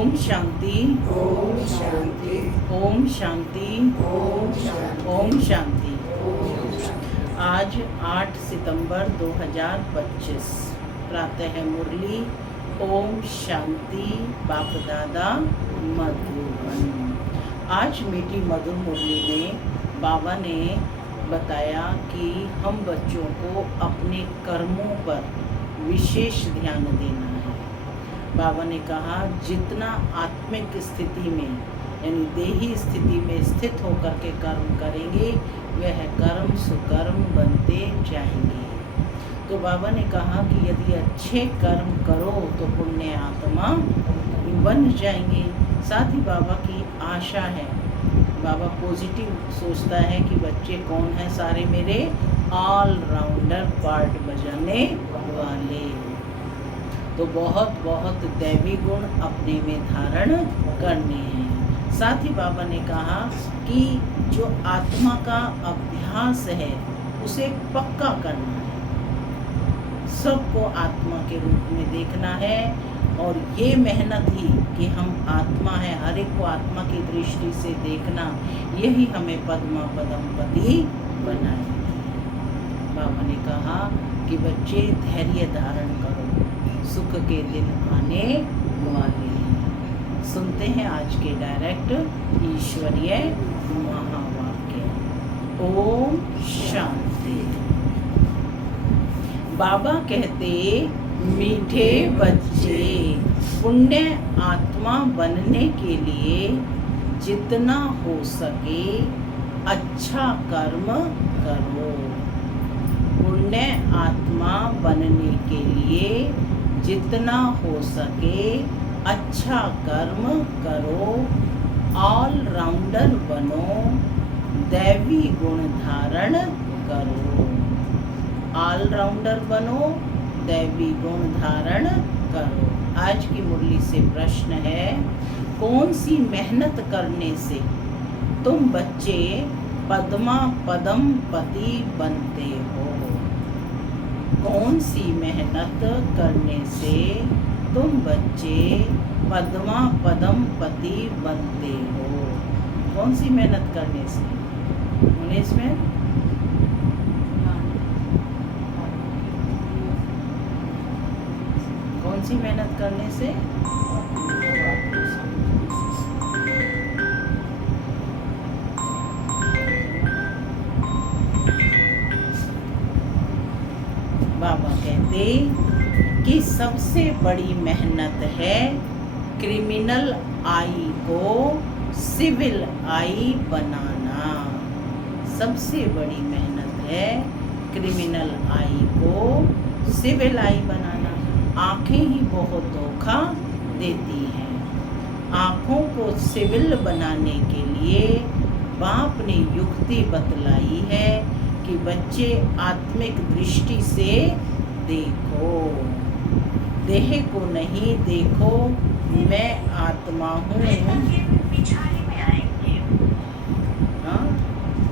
ओम शांति। ओम शांति। ओम शांति। ओम शांति। ओम शांति। ओम शांति। आज 8 सितंबर 2025 प्रातः मुरली ओम शांति बाप दादा मधुबन। आज मीठी मधुर मुरली में बाबा ने बताया कि हम बच्चों को अपने कर्मों पर विशेष ध्यान देना है। बाबा ने कहा जितना आत्मिक स्थिति में यानी देही स्थिति में स्थित होकर के कर्म करेंगे वह कर्म सुकर्म बनते जाएंगे। तो बाबा ने कहा कि यदि अच्छे कर्म करो तो पुण्य आत्मा बन जाएंगे। साथ ही बाबा की आशा है, बाबा पॉजिटिव सोचता है कि बच्चे कौन हैं, सारे मेरे ऑलराउंडर पार्ट बजाने वाले। तो बहुत बहुत दैवी गुण अपने में धारण करने हैं। साथ ही बाबा ने कहा कि जो आत्मा का अभ्यास है उसे पक्का करना है, सबको आत्मा के रूप में देखना है। और ये मेहनत ही कि हम आत्मा है, हर एक को आत्मा की दृष्टि से देखना, यही हमें पद्मा पदमपति बनाएगी। बाबा ने कहा कि बच्चे धैर्य धारण करो, सुख के दिन आने वाले हैं। सुनते हैं आज के डायरेक्ट ईश्वरीय महावाक्य। ओम शांति। बाबा कहते मीठे बच्चे, पुण्य आत्मा बनने के लिए जितना हो सके अच्छा कर्म करो। पुण्य आत्मा बनने के लिए जितना हो सके अच्छा कर्म करो, ऑलराउंडर बनो, दैवी गुण धारण करो। ऑलराउंडर बनो, दैवी गुण धारण करो। आज की मुरली से प्रश्न है, कौन सी मेहनत करने से तुम बच्चे पद्मा पदम पति बनते हो? कौन सी मेहनत करने से तुम बच्चे पद्मा पदम पति बनते हो? कौन सी मेहनत करने से? 19 में कौन सी मेहनत करने से? बाबा कहते कि सबसे बड़ी मेहनत है क्रिमिनल आई को सिविल आई बनाना। सबसे बड़ी मेहनत है क्रिमिनल आई को सिविल आई बनाना। आँखें ही बहुत धोखा देती हैं। आँखों को सिविल बनाने के लिए बाप ने युक्ति बतलाई है कि बच्चे आत्मिक दृष्टि से देखो, देह को नहीं देखो, मैं आत्मा हूँ।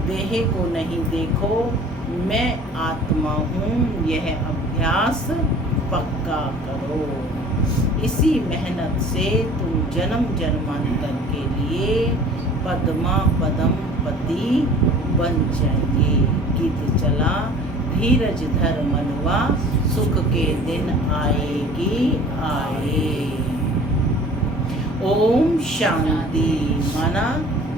देह को नहीं देखो, मैं आत्मा हूँ, यह अभ्यास पक्का करो। इसी मेहनत से तुम जन्म जन्मांतर के लिए पद्मा पदम पति बन जाएंगे। गीत चला, धीरज धर मनवा, सुख के दिन आएगी आए। ओम शांति माना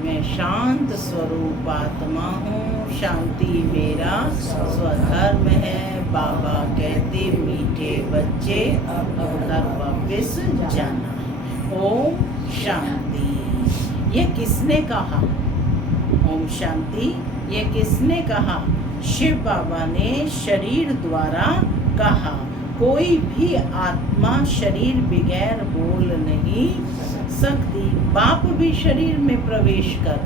मैं शांत स्वरूप आत्मा हूँ, शांति मेरा स्वधर्म है। बाबा कहते मीठे बच्चे अब घर वापस जाना है। ओम शांति। ये किसने कहा? ओम शांति ये किसने कहा? शिव बाबा ने शरीर द्वारा कहा। कोई भी आत्मा शरीर बगैर बोल नहीं सकती। बाप भी शरीर में प्रवेश कर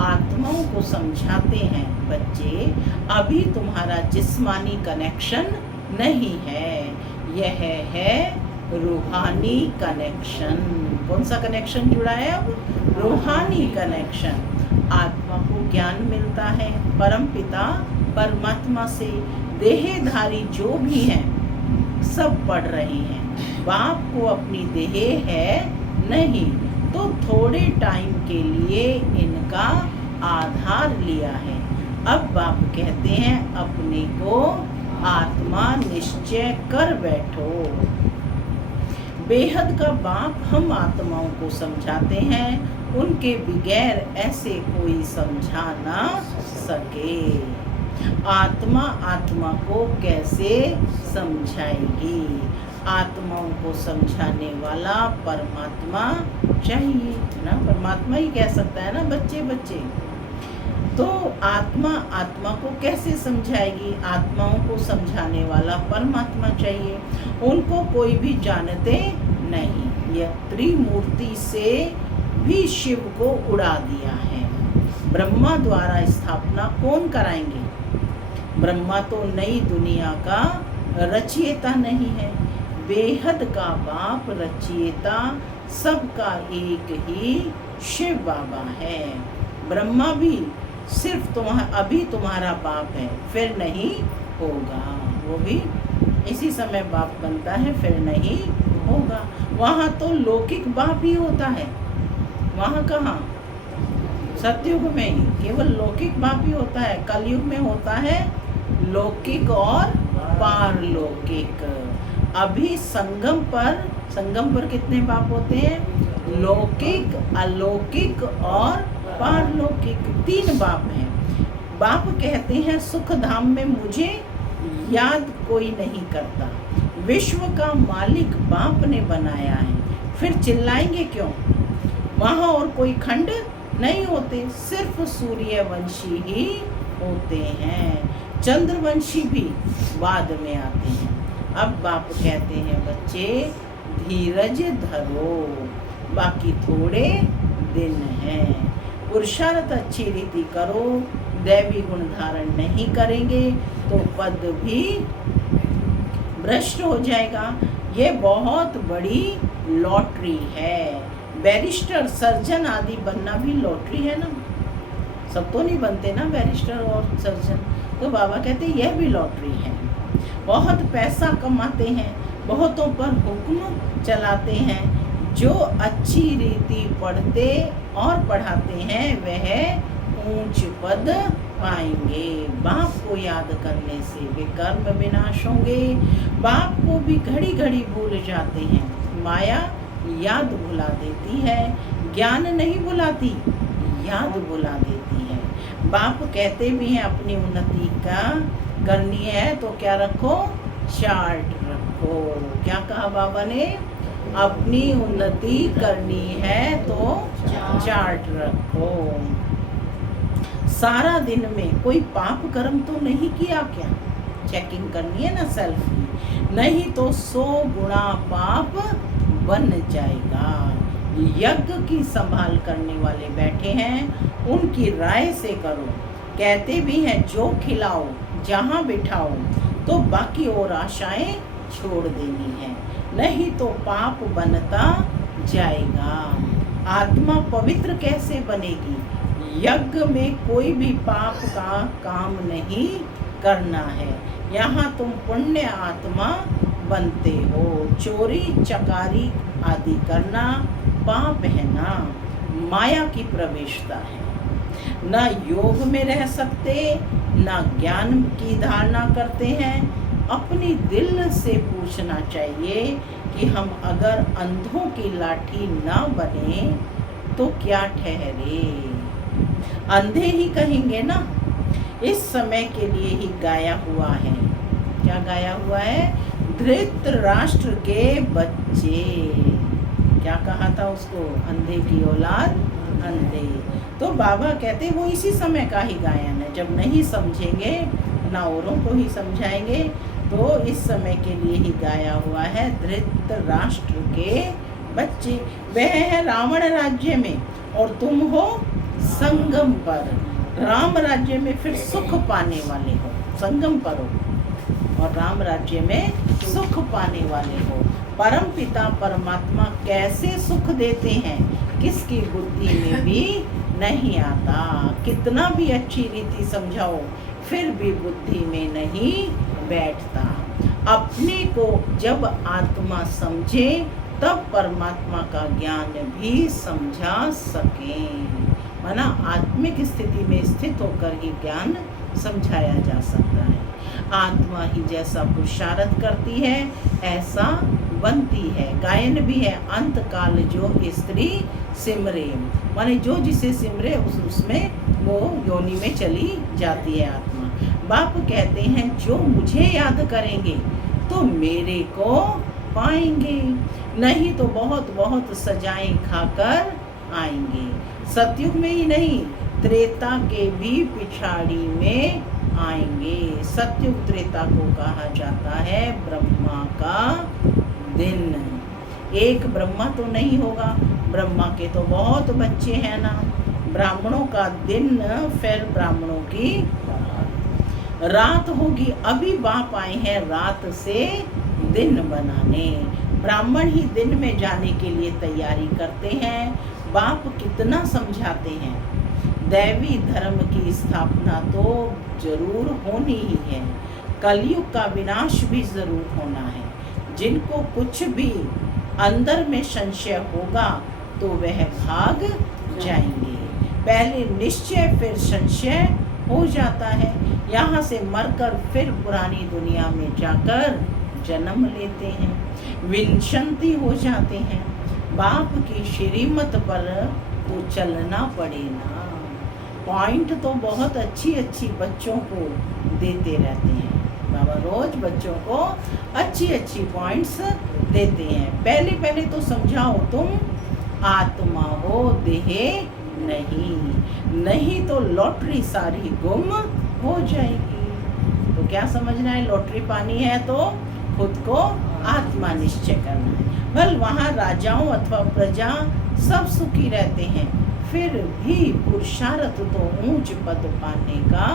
आत्माओं को समझाते हैं, बच्चे अभी तुम्हारा जिस्मानी कनेक्शन नहीं है, यह है रूहानी कनेक्शन। कौन सा कनेक्शन जुड़ा है अब? रूहानी कनेक्शन। आत्मा को ज्ञान मिलता है परम पिता परमात्मा से। देहधारी जो भी हैं सब पढ़ रहे हैं। बाप को अपनी देह है नहीं, तो थोड़े टाइम के लिए इनका आधार लिया है। अब बाप कहते हैं अपने को आत्मा निश्चय कर बैठो। बेहद का बाप हम आत्माओं को समझाते हैं, उनके बगैर ऐसे कोई समझा ना सके। आत्मा आत्मा को कैसे समझाएगी? आत्माओं को समझाने वाला परमात्मा चाहिए ना, परमात्मा ही कह सकता है ना बच्चे। तो आत्मा आत्मा को कैसे समझाएगी? आत्माओं को समझाने वाला परमात्मा चाहिए, उनको कोई भी जानते नहीं। यह त्रिमूर्ति से भी शिव को उड़ा दिया है। ब्रह्मा द्वारा स्थापना कौन कराएंगे? ब्रह्मा तो नई दुनिया का रचयिता नहीं है। बेहद का बाप रचयिता सबका एक ही शिव बाबा है। ब्रह्मा भी सिर्फ अभी तुम्हारा बाप है, फिर नहीं होगा। वो भी इसी समय बाप बनता है, फिर नहीं होगा। वहाँ तो लौकिक बाप ही होता है। वहाँ कहाँ? सतयुग में ही केवल लौकिक बाप ही होता है। कलयुग में होता है लौकिक और पारलौकिक। अभी संगम पर कितने बाप होते हैं? लौकिक, अलौकिक और पारलौकिक, 3 बाप हैं। बाप कहते हैं सुख धाम में मुझे याद कोई नहीं करता। विश्व का मालिक बाप ने बनाया है, फिर चिल्लाएंगे क्यों? वहाँ और कोई खंड नहीं होते, सिर्फ सूर्यवंशी ही होते हैं। चंद्रवंशी भी बाद में आते हैं। अब बाप कहते हैं बच्चे धीरज धरो, बाकी थोड़े दिन हैं। पुरुषार्थ अच्छी रीति करो, दैवी गुण धारण नहीं करेंगे तो पद भी भ्रष्ट हो जाएगा। ये बहुत बड़ी लॉटरी है। बैरिस्टर, सर्जन आदि बनना भी लॉटरी है ना। सब तो नहीं बनते ना बैरिस्टर और सर्जन। तो बाबा कहते यह भी लॉटरी है। बहुत पैसा कमाते हैं, बहुतों पर हुक्म चलाते हैं। जो अच्छी रीति पढ़ते और पढ़ाते हैं वह ऊंच पद पाएंगे। बाप को याद करने से वे कर्म विनाश होंगे। बाप को भी घड़ी घड़ी भूल जाते हैं। माया याद भुला देती है, ज्ञान नहीं भुलाती, याद भुला देती है। बाप कहते भी हैं अपनी उन्नति का करनी है तो क्या रखो? चार्ट रखो। क्या कहा बाबा ने? अपनी उन्नति करनी है तो चार्ट रखो। सारा दिन में कोई पाप कर्म तो नहीं किया क्या? चेकिंग करनी है ना सेल्फ की, नहीं तो 100 गुना पाप बन जाएगा। यज्ञ की संभाल करने वाले बैठे हैं, उनकी राय से करो। कहते भी हैं जो खिलाओ जहाँ बिठाओ, तो बाकी और आशाएं छोड़ देनी है, नहीं तो पाप बनता जाएगा। आत्मा पवित्र कैसे बनेगी? यज्ञ में कोई भी पाप का काम नहीं करना है। यहाँ तुम पुण्य आत्मा बनते हो। चोरी चकारी आदि करना पाप है ना, माया की प्रवेशता है। ना योग में रह सकते, ना ज्ञान की धारणा करते हैं। अपनी दिल से पूछना चाहिए कि हम अगर अंधों की लाठी ना बने तो क्या ठहरे? अंधे ही कहेंगे ना। इस समय के लिए ही गाया हुआ है। क्या गाया हुआ है? धृतराष्ट्र के बच्चे। क्या कहा था उसको? अंधे की औलाद अंधे। तो बाबा कहते वो इसी समय का ही गायन है। जब नहीं समझेंगे ना औरों को ही समझाएंगे, तो इस समय के लिए ही गाया हुआ है। धृतराष्ट्र के बच्चे, वह है रावण राज्य में और तुम हो संगम पर। राम राज्य में फिर सुख पाने वाले हो, संगम पर हो और राम राज्य में सुख पाने वाले हो। परम पिता परमात्मा कैसे सुख देते हैं किसकी बुद्धि में भी नहीं आता। कितना भी अच्छी रीति समझाओ फिर भी बुद्धि में नहीं बैठता। अपने को जब आत्मा समझे तब परमात्मा का ज्ञान भी समझा सकें। माना आत्मिक स्थिति में स्थित होकर ही ज्ञान समझाया जा सकता है। आत्मा ही जैसा पुरुषार्थ करती है ऐसा बनती है। गायन भी है, अंत काल जो स्त्री सिमरे, माने जो जिसे सिमरे उसमें वो योनि में चली जाती है आत्मा। बाप कहते हैं जो मुझे याद करेंगे तो मेरे को पाएंगे, नहीं तो बहुत बहुत सजाएं खाकर आएंगे। सतयुग में ही नहीं, त्रेता के भी पिछाड़ी में आएंगे। सतयुग त्रेता को कहा जाता है ब्रह्मा का दिन। एक ब्रह्मा तो नहीं होगा, ब्रह्मा के तो बहुत बच्चे हैं ना। ब्राह्मणों का दिन, फिर ब्राह्मणों की रात होगी। अभी बाप आए हैं रात से दिन बनाने। ब्राह्मण ही दिन में जाने के लिए तैयारी करते हैं। बाप कितना समझाते हैं। दैवी धर्म की स्थापना तो जरूर होनी ही है। कलयुग का विनाश भी जरूर होना है। जिनको कुछ भी अंदर में संशय होगा तो वह भाग जाएंगे। पहले निश्चय फिर संशय हो जाता है। यहाँ से मरकर फिर पुरानी दुनिया में जाकर जन्म लेते हैं, विंशंति हो जाते हैं। बाप की श्रीमत पर तो चलना पड़ेगा। पॉइंट तो बहुत अच्छी अच्छी बच्चों को देते रहते हैं। बाबा रोज बच्चों को अच्छी अच्छी पॉइंट्स देते हैं। पहले पहले तो समझाओ, तुम आत्मा हो, देह नहीं तो लॉटरी सारी गुम हो जाएगी। तो क्या समझना है, लॉटरी पानी है तो खुद को आत्मा निश्चय करना है। बल वहाँ राजाओं अथवा प्रजा सब सुखी रहते हैं, फिर भी पुरुषार्थ तो ऊंच पद पाने का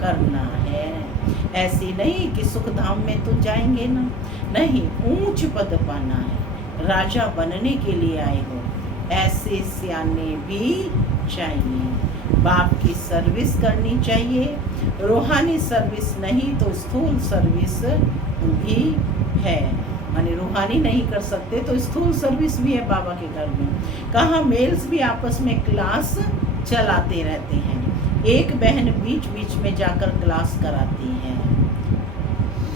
करना है। ऐसे नहीं कि सुख धाम में तो जाएंगे ना, नहीं, ऊंच पद पाना है। राजा बनने के लिए आए हो, ऐसे सियाने भी चाहिए। बाप की सर्विस करनी चाहिए। रूहानी सर्विस नहीं तो स्थूल सर्विस भी है। माने रूहानी नहीं कर सकते तो स्थूल सर्विस भी है बाबा के घर में। कहाँ मेल्स भी आपस में क्लास चलाते रहते हैं। एक बहन बीच बीच में जाकर क्लास कराती है।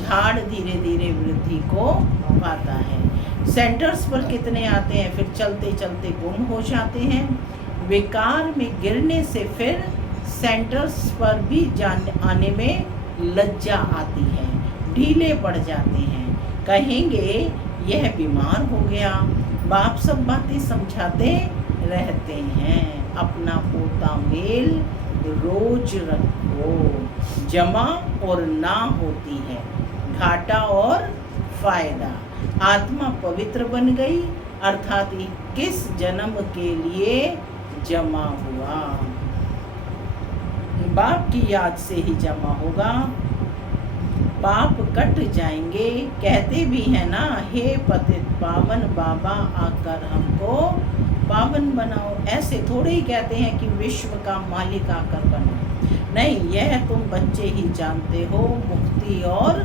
झाड़ धीरे धीरे वृद्धि को पाता है। सेंटर्स पर कितने आते हैं, फिर चलते चलते गुम हो जाते हैं। विकार में गिरने से फिर सेंटर्स पर भी आने में लज्जा आती है, ढीले पड़ जाते हैं। कहेंगे यह बीमार हो गया। बाप सब बातें समझाते रहते हैं। अपना पोता मेल रोज रखो, जमा और ना होती है घाटा और फायदा। आत्मा पवित्र बन गई, अर्थात 21 जन्म के लिए जमा हुआ। बाप की याद से ही जमा होगा। पाप कट जाएंगे। कहते भी हैं ना, हे पतित पावन बाबा आकर हमको पावन बनाओ। ऐसे थोड़े ही कहते हैं कि विश्व का मालिक आकर बनाओ। नहीं, यह तुम बच्चे ही जानते हो। मुक्ति और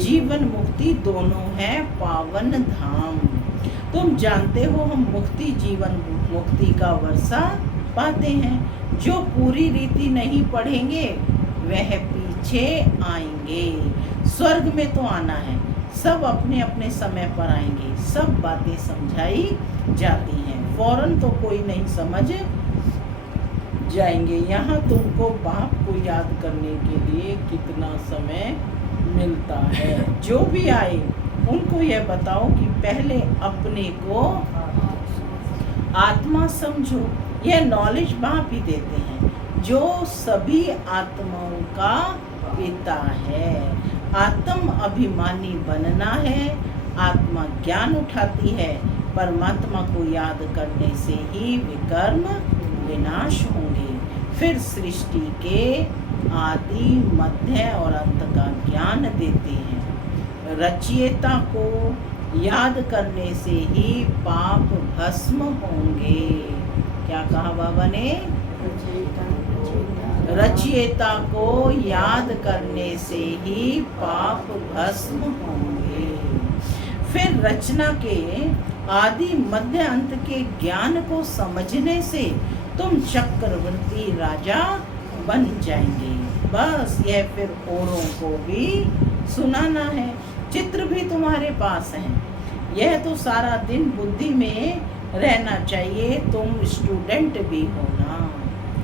जीवन मुक्ति दोनों है पावन धाम। तुम जानते हो हम मुक्ति जीवन मुक्ति का वर्षा पाते हैं। जो पूरी रीति नहीं पढ़ेंगे वह पीछे आएंगे। स्वर्ग में तो आना है, सब अपने अपने समय पर आएंगे। सब बातें समझाई जाती हैं, फौरन तो कोई नहीं समझ जाएंगे। यहाँ तुमको बाप को याद करने के लिए कितना समय मिलता है। जो भी आए उनको यह बताओ कि पहले अपने को आत्मा समझो। यह नॉलेज बाप ही देते हैं, जो सभी आत्माओं का पिता है। आत्म अभिमानी बनना है। आत्मा ज्ञान उठाती है। परमात्मा को याद करने से ही विकर्म विनाश होंगे। फिर सृष्टि के आदि मध्य और अंत का ज्ञान देते हैं। रचयिता को याद करने से ही पाप भस्म होंगे। क्या कहा बाबा ने? रचयिता को याद करने से ही पाप भस्म होंगे। फिर रचना के आदि मध्य अंत के ज्ञान को समझने से तुम चक्रवर्ती राजा बन जाएंगे। बस यह फिर औरों को भी सुनाना है। चित्र भी तुम्हारे पास है। यह तो सारा दिन बुद्धि में रहना चाहिए। तुम स्टूडेंट भी हो ना।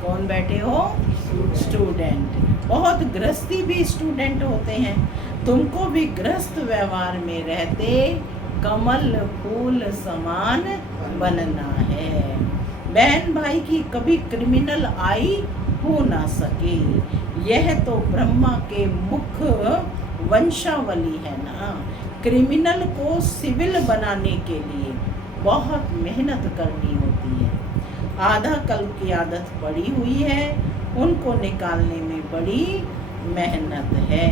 कौन बैठे हो? स्टूडेंट। बहुत गृहस्थी भी स्टूडेंट होते हैं। तुमको भी गृहस्थ व्यवहार में रहते कमल फूल समान बनना है। बहन भाई की कभी क्रिमिनल आई हो ना सके। यह तो ब्रह्मा के मुख वंशावली है ना। क्रिमिनल को सिविल बनाने के लिए बहुत मेहनत करनी होती है। आधा कल्प की आदत पड़ी हुई है, उनको निकालने में बड़ी मेहनत है।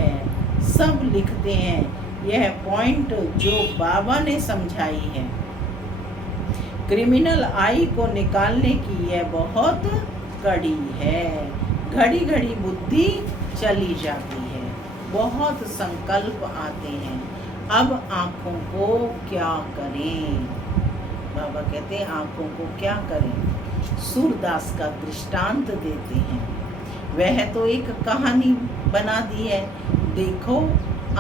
सब लिखते हैं यह पॉइंट जो बाबा ने समझाई है। क्रिमिनल आई को निकालने की यह बहुत कड़ी है। घड़ी घड़ी बुद्धि चली जाती है, बहुत संकल्प आते हैं। अब आँखों को क्या करें? बाबा कहते हैं आँखों को क्या करें? सूरदास का दृष्टांत देते हैं। वह तो एक कहानी बना दी है। देखो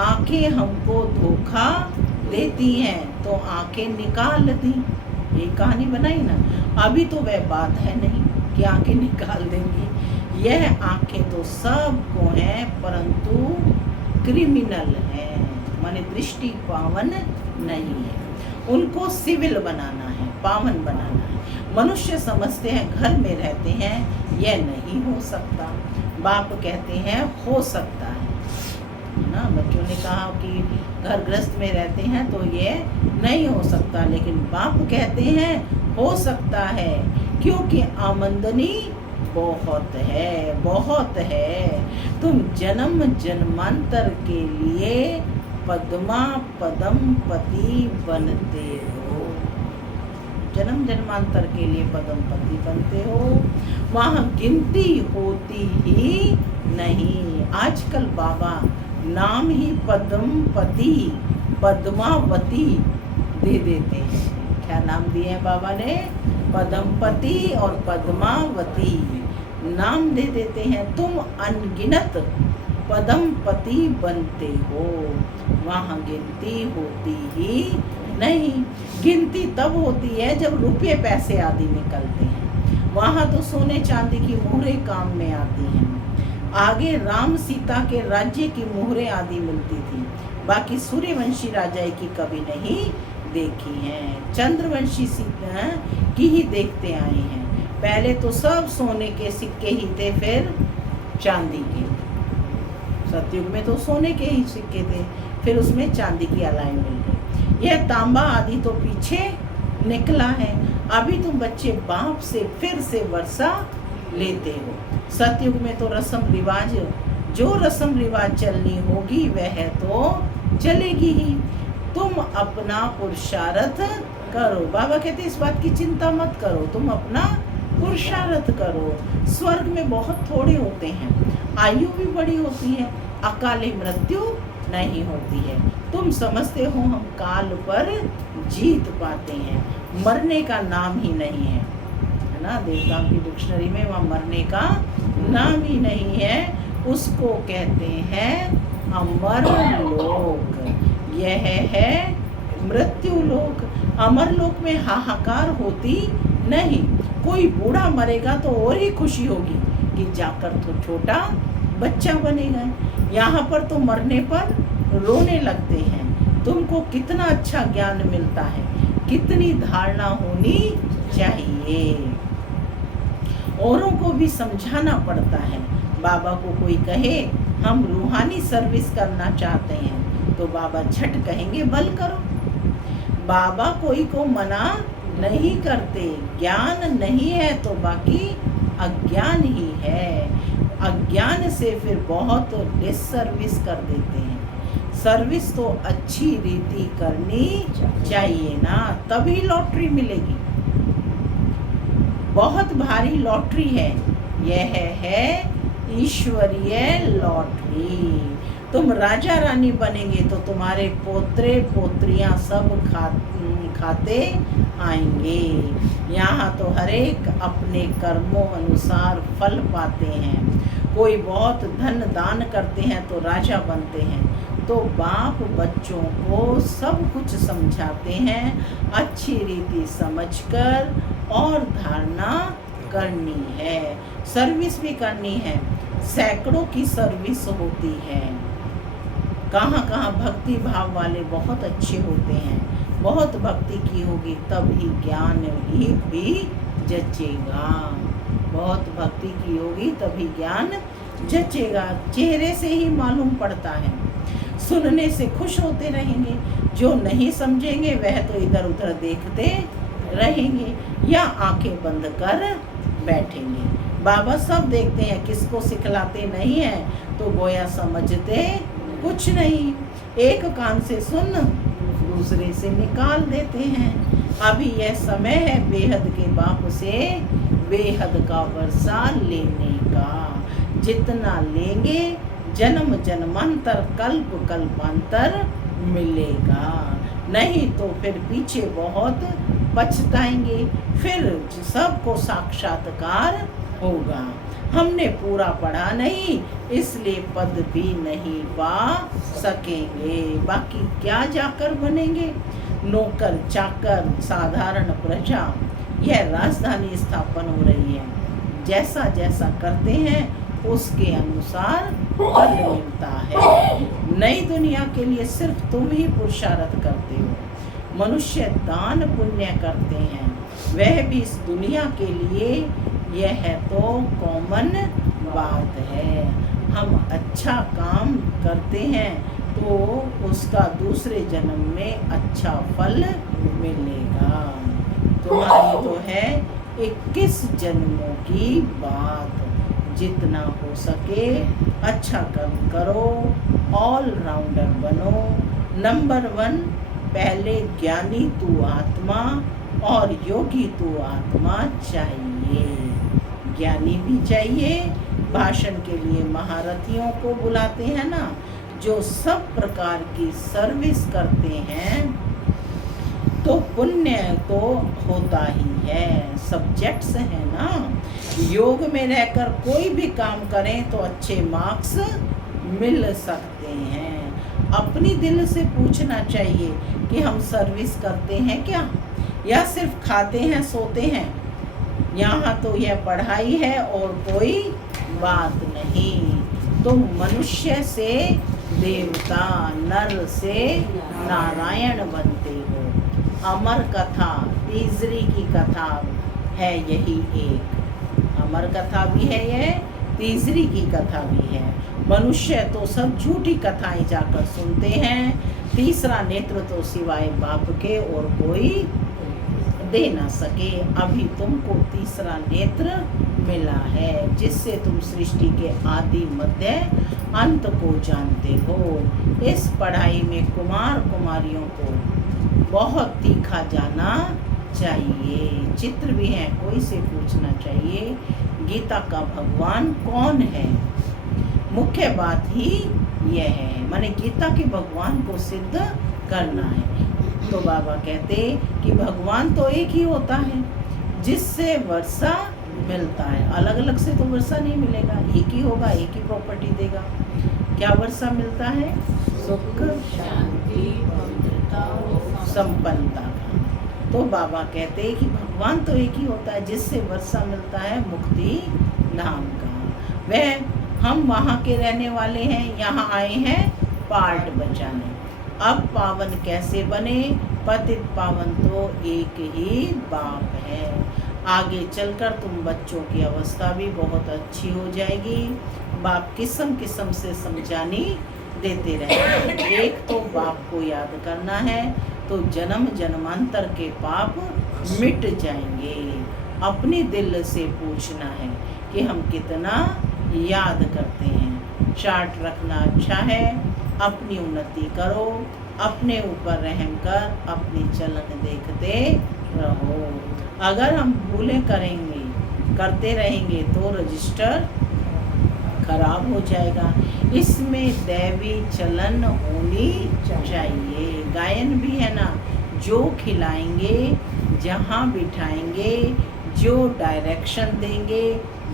आंखें हमको धोखा देती हैं तो आंखें निकाल दी। ये कहानी बनाई ना। अभी तो वह बात है नहीं कि आंखें निकाल देंगी। यह आंखें तो सबको हैं, परंतु क्रिमिनल हैं, माने दृष्टि पावन नहीं है। उनको सिविल बनाना है, पावन बनाना है। मनुष्य समझते हैं घर में रहते हैं, यह नहीं हो सकता। बाप कहते हैं हो सकता है ना। बच्चों ने कहा कि घर गृहस्थ में रहते हैं तो ये नहीं हो सकता, लेकिन बाप कहते हैं हो सकता है, क्योंकि आमदनी बहुत है, बहुत है। तुम जन्म जन्मांतर के लिए पद्मा पदम पति बनते हो। जन्म जन्मांतर के लिए पदम पति बनते हो, वहाँ गिनती होती ही नहीं। आजकल बाबा नाम ही पद्मपति पद्मावती दे देते हैं। क्या नाम दिए हैं बाबा ने? पद्मपति और पद्मावती नाम दे देते हैं। तुम अनगिनत पद्मपति बनते हो, वहाँ गिनती होती ही नहीं। गिनती तब होती है जब रुपये पैसे आदि निकलते हैं, वहाँ तो सोने चांदी की मोहरें काम में आती हैं। आगे राम सीता के राज्य की मोहरें आदि मिलती थी, बाकी सूर्यवंशी राजा की कभी नहीं देखी हैं। चंद्रवंशी सीता की ही देखते आए हैं। पहले तो सब सोने के सिक्के ही थे, फिर चांदी के। सतयुग में तो सोने के ही सिक्के थे, फिर उसमें चांदी की अलाई मिल गई। यह तांबा आदि तो पीछे निकला है। अभी तुम बच्चे बाप से फिर से वर्षा लेते हो। सतयुग में तो रस्म रिवाज, जो रस्म रिवाज चलनी होगी वह तो चलेगी ही। तुम अपना पुरुषार्थ करो। बाबा कहते इस बात की चिंता मत करो, तुम अपना पुरुषार्थ करो। स्वर्ग में बहुत थोड़े होते हैं, आयु भी बड़ी होती है, अकाले मृत्यु नहीं होती है। तुम समझते हो हम काल पर जीत पाते हैं, मरने का नाम ही नहीं है ना। देवताओं की डिक्शनरी में वहाँ मरने का नाम ही नहीं है। उसको कहते हैं अमर लोक। यह है मृत्यु लोक। अमर लोक में हाहाकार होती नहीं। कोई बूढ़ा मरेगा तो और ही खुशी होगी कि जाकर तो छोटा बच्चा बनेगा। यहाँ पर तो मरने पर रोने लगते हैं। तुमको कितना अच्छा ज्ञान मिलता है, कितनी धारणा होनी चाहिए। औरों को भी समझाना पड़ता है। बाबा को कोई कहे हम रूहानी सर्विस करना चाहते हैं तो बाबा झट कहेंगे बल करो। बाबा कोई को मना नहीं करते। ज्ञान नहीं है तो बाकी अज्ञान ही है। अज्ञान से फिर बहुत डिससर्विस कर देते हैं। सर्विस तो अच्छी रीति करनी चाहिए ना, तभी लॉटरी मिलेगी। बहुत भारी लॉटरी है, यह है ईश्वरीय लॉटरी। तुम राजा रानी बनेंगे तो तुम्हारे पोत्रे पोत्रियां सब खाते आएंगे। यहाँ तो हर एक अपने कर्मों अनुसार फल पाते हैं। कोई बहुत धन दान करते हैं तो राजा बनते हैं। तो बाप बच्चों को सब कुछ समझाते हैं, अच्छी रीति समझकर, और धारणा करनी है, सर्विस भी करनी है। सैकड़ों की सर्विस होती है। कहाँ कहाँ भक्ति भाव वाले बहुत अच्छे होते हैं। बहुत भक्ति की होगी तभी ज्ञान भी जचेगा। बहुत भक्ति की होगी तभी ज्ञान जचेगा। चेहरे से ही मालूम पड़ता है। सुनने से खुश होते रहेंगे, जो नहीं समझेंगे वह तो इधर उधर देखते रहेंगे या आंखें बंद कर बैठेंगे। बाबा सब देखते हैं, किसको सिखलाते नहीं हैं तो गोया समझते कुछ नहीं। एक कान से सुन दूसरे से निकाल देते हैं। अभी यह समय है बेहद के बाप से बेहद का वर्षा लेने का। जितना लेंगे जन्म जन्मांतर कल्प कल्पांतर मिलेगा, नहीं तो फिर पीछे बहुत पछताएंगे। फिर सबको साक्षात्कार होगा। हमने पूरा पढ़ा नहीं इसलिए पद भी नहीं पा सकेंगे। बाकी क्या जाकर बनेंगे? नौकर चाकर साधारण प्रजा। यह राजधानी स्थापन हो रही है। जैसा जैसा करते हैं उसके अनुसार फल मिलता है। नई दुनिया के लिए सिर्फ तुम ही पुरुषार्थ करते हो। मनुष्य दान पुण्य करते हैं, वह भी इस दुनिया के लिए। यह तो कॉमन बात है। हम अच्छा काम करते हैं तो उसका दूसरे जन्म में अच्छा फल मिलेगा। तुम्हारी तो है 21 जन्मों की बात। जितना हो सके अच्छा कर्म करो, ऑलराउंडर बनो। नंबर 1 पहले ज्ञानी तू आत्मा और योगी तू आत्मा चाहिए। ज्ञानी भी चाहिए। भाषण के लिए महारथियों को बुलाते हैं ना, जो सब प्रकार की सर्विस करते हैं, तो पुण्य तो होता ही है। सब्जेक्ट्स है ना। योग में रहकर कोई भी काम करें तो अच्छे मार्क्स मिल सकते हैं। अपनी दिल से पूछना चाहिए कि हम सर्विस करते हैं क्या, या सिर्फ खाते हैं सोते हैं। यहाँ तो यह पढ़ाई है और कोई बात नहीं। तुम मनुष्य से देवता, नर से नारायण बनते हो। अमर कथा तीसरी की कथा है यही एक। अमर कथा भी है, यह तीसरी की कथा भी है। मनुष्य तो सब झूठी कथाएं जाकर सुनते हैं। तीसरा नेत्र तो सिवाय बाप के और कोई दे ना सके। अभी तुमको तीसरा नेत्र मिला है, जिससे तुम सृष्टि के आदि मध्य अंत को जानते हो। इस पढ़ाई में कुमार कुमारियों को बहुत तीखा जाना चाहिए। चित्र भी हैं, कोई से पूछना चाहिए गीता का भगवान कौन है। मुख्य बात ही यह है, माने गीता के भगवान को सिद्ध करना है। तो बाबा कहते कि भगवान तो एक ही होता है जिससे वर्षा मिलता है। अलग अलग से तो वर्षा नहीं मिलेगा, एक ही होगा, एक ही प्रॉपर्टी देगा। क्या वर्षा मिलता है? सुख, शांति, पवित्रता और संपन्नता का। तो बाबा कहते हैं कि भगवान तो एक ही होता है जिससे वर्षा मिलता है मुक्ति धाम का। वह हम वहाँ के रहने वाले हैं, यहाँ आए हैं पार्ट बचाने। अब पावन कैसे बने? पतित पावन तो एक ही बाप है। आगे चलकर तुम बच्चों की अवस्था भी बहुत अच्छी हो जाएगी। बाप किस्म किस्म से समझानी देते रहेंगे। एक तो बाप को याद करना है तो जन्म जन्मांतर के पाप मिट जाएंगे। अपनी दिल से पूछना है कि हम कितना याद करते हैं। चार्ट रखना अच्छा है। अपनी उन्नति करो, अपने ऊपर रहम कर अपनी चलन देखते रहो। अगर हम भूलें करते रहेंगे तो रजिस्टर खराब हो जाएगा। इसमें दैवी चलन होनी चाहिए। गायन भी है ना, जो खिलाएंगे, जहाँ बिठाएंगे, जो डायरेक्शन देंगे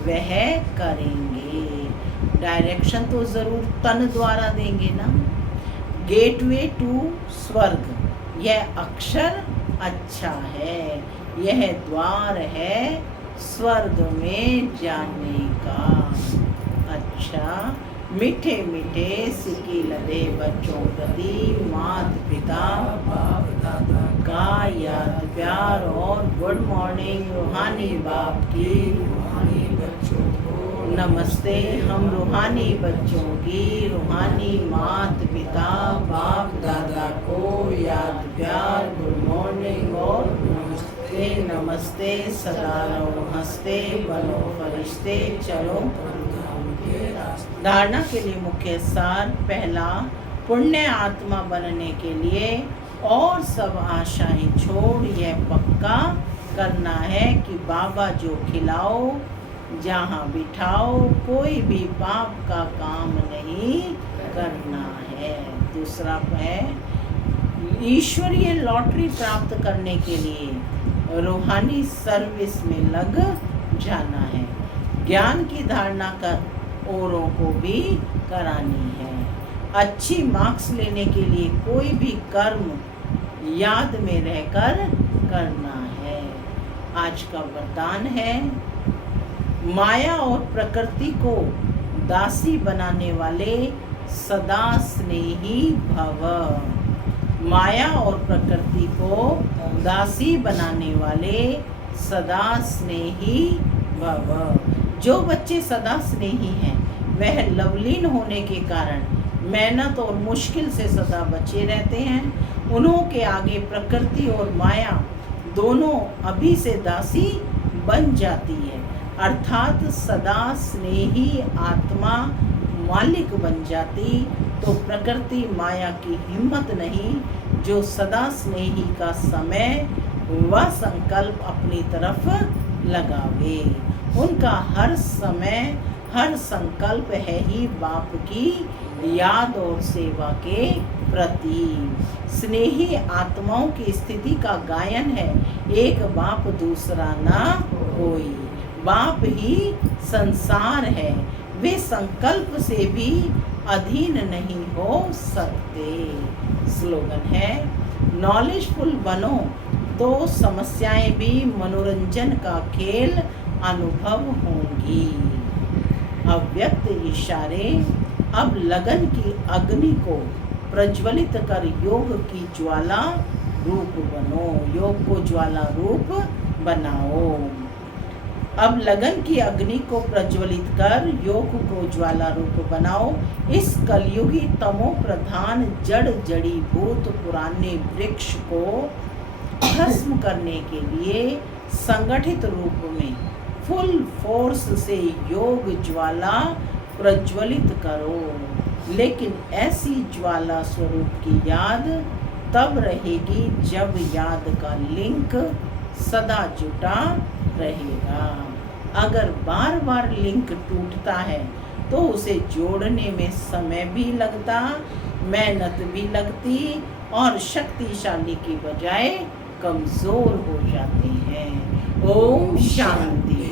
वह करेंगे। डायरेक्शन तो ज़रूर तन द्वारा देंगे ना। गेटवे टू स्वर्ग, यह अक्षर अच्छा है, यह द्वार है स्वर्ग में जाने का। अच्छा, मीठे मीठे सिक्के लदे बच्चों प्रति माता पिता बाप दादा का याद प्यार और गुड मॉर्निंग रूहानी बाप की रूहानी बच्चों को नमस्ते। हम रूहानी बच्चों की रूहानी माता पिता बाप दादा को याद प्यार गुड मॉर्निंग और नमस्ते। नमस्ते सदा रहो हंसते, बनो फरिश्ते, चलो धारणा के लिए मुख्य सार। पहला, पुण्य आत्मा बनने के लिए और सब आशाएं छोड़ यह पक्का करना है कि बाबा जो खिलाओ, जहाँ बिठाओ, कोई भी पाप का काम नहीं करना है। दूसरा है, ईश्वरीय लॉटरी प्राप्त करने के लिए रूहानी सर्विस में लग जाना है। ज्ञान की धारणा कर औरों को भी करानी है। अच्छी मार्क्स लेने के लिए कोई भी कर्म याद में रहकर करना है। आज का वरदान है, माया और प्रकृति को दासी बनाने वाले सदा स्नेही भव। माया और प्रकृति को दासी बनाने वाले सदा स्नेही भव। जो बच्चे सदा स्नेही हैं वह लवलीन होने के कारण मेहनत और मुश्किल से सदा बचे रहते हैं। उन्हों के आगे प्रकृति और माया दोनों अभी से दासी बन जाती है, अर्थात सदा स्नेही आत्मा मालिक बन जाती तो प्रकृति माया की हिम्मत नहीं, जो सदा स्नेही का समय व संकल्प अपनी तरफ लगावे। उनका हर समय हर संकल्प है ही बाप की याद और सेवा के प्रति। स्नेही आत्माओं की स्थिति का गायन है, एक बाप दूसरा ना कोई, बाप ही संसार है, वे संकल्प से भी अधीन नहीं हो सकते। स्लोगन है, नॉलेजफुल बनो तो समस्याएं भी मनोरंजन का खेल अनुभव होंगी। अव्यक्त इशारे, अब लगन की अग्नि को प्रज्वलित कर योग की ज्वाला रूप बनो, योग को ज्वाला रूप बनाओ। अब लगन की अग्नि को प्रज्वलित कर योग को ज्वाला रूप बनाओ। इस कलयुगी तमो प्रधान जड़ जड़ी भूत पुराने वृक्ष को भस्म करने के लिए संगठित रूप में फुल फोर्स से योग ज्वाला प्रज्वलित करो। लेकिन ऐसी ज्वाला स्वरूप की याद तब रहेगी जब याद का लिंक सदा जुटा रहेगा। अगर बार बार लिंक टूटता है तो उसे जोड़ने में समय भी लगता, मेहनत भी लगती और शक्तिशाली की बजाय कमजोर हो जाते हैं। ओम शांति।